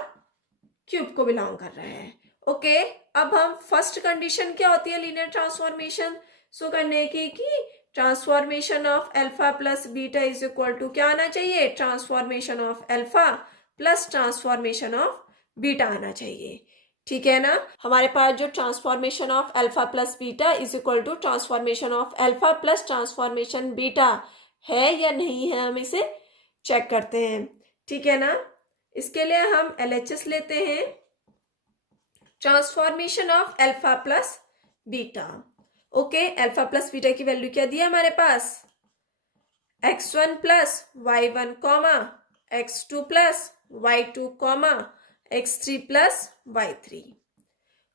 क्यूब को बिलोंग कर रहा है, ओके। अब हम फर्स्ट कंडीशन क्या होती है लीनियर ट्रांसफॉर्मेशन सो करने की कि transformation of alpha plus beta is equal to क्या आना चाहिए, transformation of alpha plus transformation of beta आना चाहिए, ठीक है ना। हमारे पास जो transformation of alpha plus beta is equal to transformation of alpha plus transformation beta है या नहीं है, हम इसे चेक करते हैं, ठीक है ना। इसके लिए हम LHS लेते हैं, transformation of alpha plus beta, okay. Alpha plus beta की वैल्यू क्या दी है हमारे पास, x1 plus y1, comma x2 plus y2, comma x3 plus y3,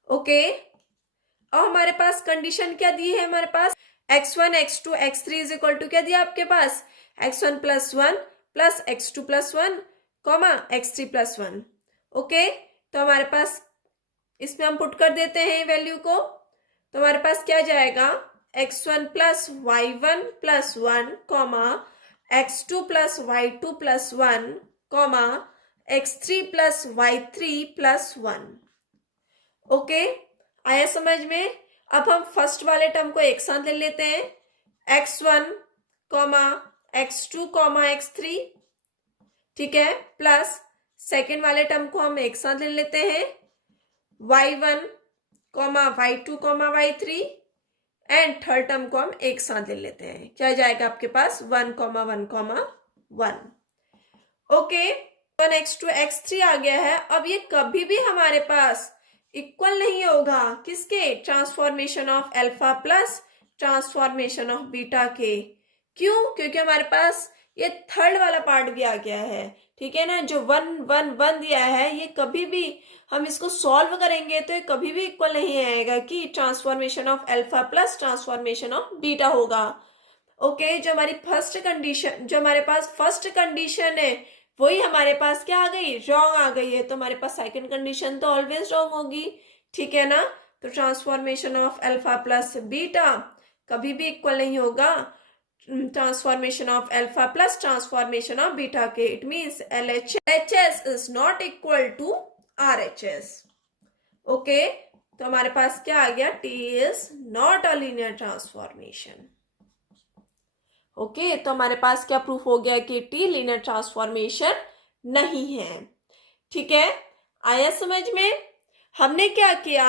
okay. और हमारे पास कंडीशन क्या दी है, हमारे पास x1, x2, x3 is equal to क्या दिया आपके पास, x1 plus 1 plus x2 plus 1, comma x3 plus 1, okay. तो हमारे पास इसमें हम पुट कर देते हैं वैल्यू को, तो हमारे पास क्या जाएगा, x1 plus y1 plus 1, comma x2 plus y2 plus 1, comma x3 plus y3 plus 1, okay. आया समझ में। अब हम फर्स्ट वाले टर्म को एक साथ ले लेते हैं, x1, comma x2, comma x3, ठीक है, प्लस सेकेंड वाले टर्म को हम एक साथ ले लेते हैं, y1, comma y2, comma y3, and third term को हम एक साथ ले लेते हैं, क्या जाएगा आपके पास 1, 1, 1, ओके। 1, x2, x3 आ गया है। अब ये कभी भी हमारे पास इक्वल नहीं होगा किसके, transformation of alpha plus transformation of beta के, क्यों, क्योंकि हमारे पास ये थर्ड वाला पार्ट भी आ गया है, ठीक है ना। जो 1, 1, 1 दिया है ये कभी भी हम इसको सॉल्व करेंगे तो ये कभी भी इक्वल नहीं आएगा कि transformation of alpha plus transformation of beta होगा, ओके। जो हमारी फर्स्ट कंडीशन, जो हमारे पास फर्स्ट कंडीशन है वही हमारे पास क्या आ गई, रॉन्ग आ गई है, तो हमारे पास सेकंड कंडीशन तो ऑलवेज रॉन्ग होगी, ठीक है ना। तो transformation of alpha plus beta कभी भी इक्वल नहीं होगा transformation of alpha plus transformation of beta के। It means LHS is not equal to RHS, okay. तो हमारे पास क्या आ गया, T is not a linear transformation, okay. तो हमारे पास क्या प्रूफ हो गया कि T लीनियर ट्रांसफॉर्मेशन नहीं है, ठीक है। आया समझ में। हमने क्या किया,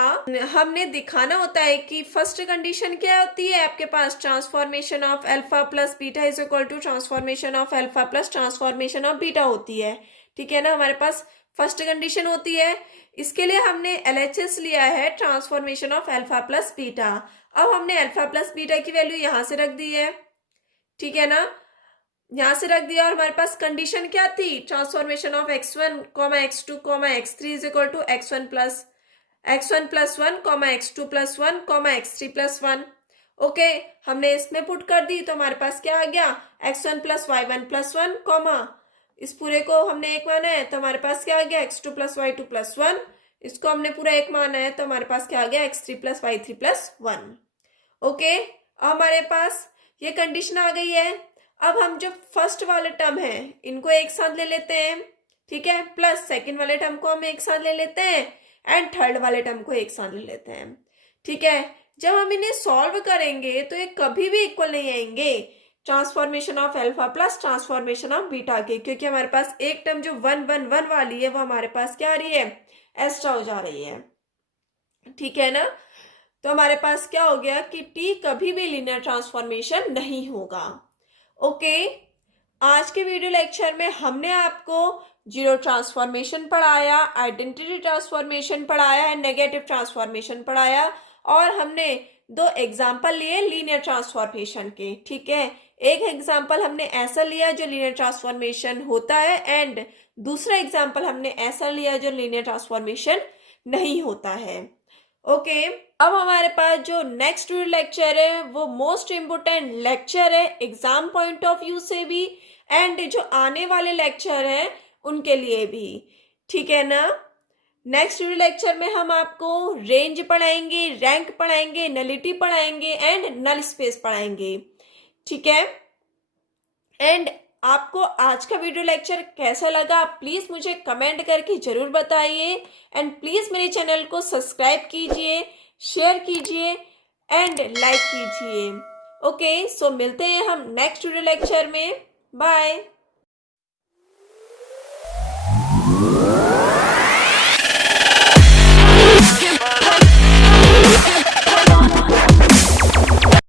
हमने दिखाना होता है कि फर्स्ट कंडीशन क्या होती है आपके पास, transformation of alpha plus beta is equal to transformation of alpha plus transformation of beta होती है। ठीक है ना, हमारे पास फर्स्ट कंडीशन होती है। इसके लिए हमने एलएचएस लिया है, transformation of alpha plus beta. अब हमने अल्फा प्लस बीटा की वैल्यू यहां से रख दी है, ठीक है ना, यहां से रख दिया। और हमारे पास कंडीशन क्या थी, transformation of x1 x2 x3 is equal to x1 plus 1 x2 plus 1 x3 plus 1। Okay, हमने इसमें पुट कर दी तो हमारे पास क्या आ गया, x1 प्लस y1 प्लस 1 इस पूरे को हमने एक माना है तो हमारे पास क्या आ गया, x2 प्लस y2 प्लस 1। इसको हमने पूरा एक माना है तो हमारे पास क्या आ गया, x3 plus y3 plus 1। Okay, अब हमारे पास ये कंडीशन आ गई है। अब हम जो फर्स्ट वाले टर्म है इनको एक साथ ले लेते हैं, ठीक है, प्लस सेकंड वाले टर्म को हम एक साथ ले लेते हैं एंड थर्ड वाले टर्म को एक साथ ले लेते हैं। ठीक है, जब हम इन्हें सॉल्व करेंगे तो ये कभी भी इक्वल नहीं आएंगे transformation of alpha plus transformation of beta के, क्योंकि हमारे पास एक टर्म जो 1 1 1 वाली है वो हमारे पास क्या आ रही है, एक्स्ट्रा हो जा रही है। ठीक है ना, तो हमारे पास क्या हो गया कि टी कभी भी लीनियर ट्रांसफॉर्मेशन नहीं होगा। ओके, आज के वीडियो लेक्चर में हमने आपको जीरो ट्रांसफॉर्मेशन पढ़ाया, आइडेंटिटी ट्रांसफॉर्मेशन पढ़ाया है, नेगेटिव ट्रांसफॉर्मेशन पढ़ाया और हमने 2 एग्जाम्पल लिए लीनियर ट्रांसफॉर्मेशन के। ठीक है, एक एग्जाम्पल हमने ऐसा लिया जो लीनियर ट्रांसफॉर्मेशन होता है एंड दूसरा एग्जाम्पल हमने ऐसा लिया जो लीनियर ट्रांसफॉर्मेशन नहीं होता है। ओके, अब हमारे पास जो नेक्स्ट लेक्चर है वो मोस्ट इम्पोर्टेंट लेक्चर है एग्जाम पॉइंट ऑफ व्यू से भी एंड जो आने वाले लेक्चर हैं उनके लिए भी। ठीक है ना, नेक्स्ट लेक्चर में हम आपको रेंज पढ़ाएंगे, रैंक पढ़ाएंगे, नलिटी पढ़ाएंगे एंड नल स्पेस पढ़ाएंगे। ठीक है, एंड आपको आज का वीडियो लेक्चर कैसा लगा प्लीज मुझे कमेंट करके जरूर बताइए एंड प्लीज मेरे चैनल को सब्सक्राइब कीजिए, शेयर कीजिए एंड लाइक कीजिए। ओके, सो मिलते हैं हम नेक्स्ट वीडियो लेक्चर में। बाय।